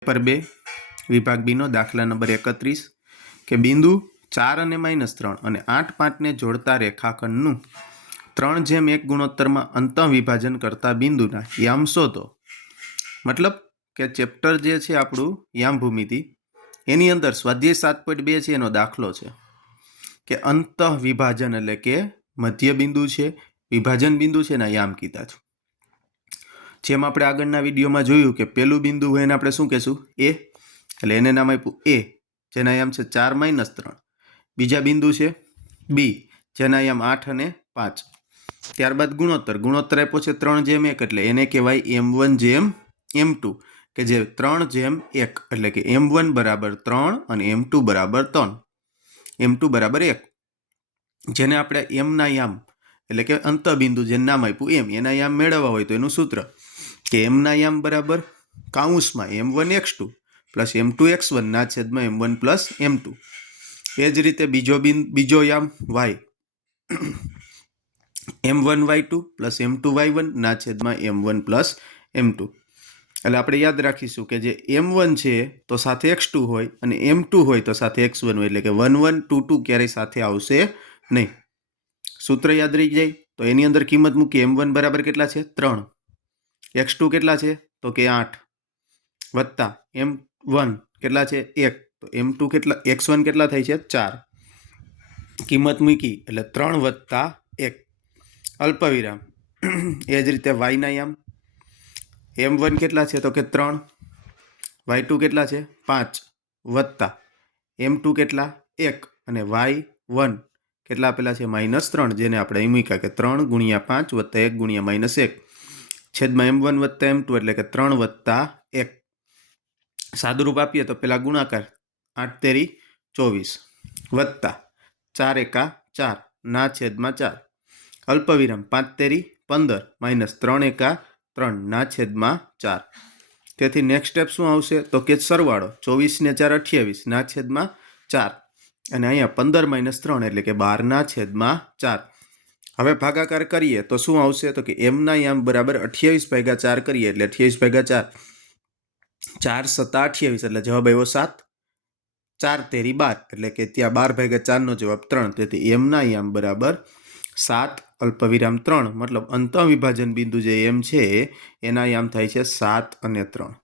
Paper 2 વિભાગ બીનો દાખલા number 31 કે બિંદુ 4 અને -3 અને 8, 5 ને જોડતા રેખાખંડનું 3:1 ગુણોત્તરમાં અંતઃવિભાજન કરતા બિંદુના યામ શોધો। મતલબ કે ચેપ્ટર જે છે આપણું યામ ભૂમિતિ એની અંદર સ્વાધ્યાય 7.2 છે એનો દાખલો છે કે અંતઃવિભાજન એટલે કે મધ્ય બિંદુ છે, વિભાજન બિંદુ છે એના યામ કીધા છે। જેમ આપણે આગળના વિડીયોમાં જોયું કે પેલું બિંદુ હોય એને આપણે શું કહેશું એ, એટલે એને નામ આપ્યું એ જેના યામ છે 4 - 3। બીજા બિંદુ છે બી જેના યામ 8 અને 5। ત્યારબાદ ગુણોત્તર આપ્યો છે 3:1 એટલે એને કહેવાય m1 m2 કે જે 3:1 એટલે કે m1 બરાબર 3 અને m2 બરાબર 3, m2 બરાબર 1। જેને આપણે m ના યામ એટલે કે અંતઃબિંદુ જેનું નામ આપ્યું એમ એના યામ મેળવવા હોય તો એનું સૂત્ર કે m ના યામ બરાબર કૌંસમાં m1x2 પ્લસ m2x1 ના છેદમાં m1 પ્લસ m2। એ જ રીતે બીજો યામ y m1y2 પ્લસ m2y1 ના છેદમાં m1 પ્લસ m2। એટલે આપણે યાદ રાખીશું કે જે m1 છે તો સાથે x2 હોય અને m2 હોય તો સાથે x1 હોય, એટલે કે 1 1 2 2 ક્યારેય સાથે આવશે નહીં। સૂત્ર યાદ રહી જાય તો એની અંદર કિંમત મૂકી m1 બરાબર કેટલા છે 3, x2 કેટલા છે તો કે 8 વત્તા m1 કેટલા છે 1 તો m2 કેટલા x1 કેટલા થાય છે 4, કિંમત મૂકી એટલે 3 વત્તા 1 અલ્પવિરામ। એ જ રીતે y ના યામ m1 કેટલા છે તો કે 3, y2 કેટલા છે 5 વત્તા m2 કેટલા 1 અને y1 કેટલા આપેલા છે -3, જેને આપણે અહીં મૂક્યા કે 3 × 5 વત્તા 1 × -1 છેદમાં m1 વત્તા m2 એટલે કે 3 વત્તા 1। સાદુરૂપ આપીએ તો પેલા ગુણાકાર 8 તેરી 24 વત્તા 4 એકા 4 ના છેદમાં 4 અલ્પવિરામ 5 તેરી 15 માઇનસ 3 એકા 3 ના છેદમાં 4। તેથી નેક્સ્ટ સ્ટેપ શું આવશે તો કે સરવાળો 24 ને 4 28 ના છેદમાં 4 અને અહીંયા 15 - 3 એટલે કે 12 ના છેદમાં 4। હવે ભાગાકાર કરીએ તો શું આવશે તો કે m ના યામ બરાબર 28/4 કરીએ એટલે 28/4 4 × 7 = 28 એટલે જવાબ આવ્યો 7, 4 તેરી 12 એટલે કે ત્યાં 12/4 નો જવાબ 3। તેથી m ના યામ બરાબર 7 અલ્પવિરામ 3 મતલબ અંતઃવિભાજન બિંદુ જે m છે એના યામ થાય છે 7 અને 3।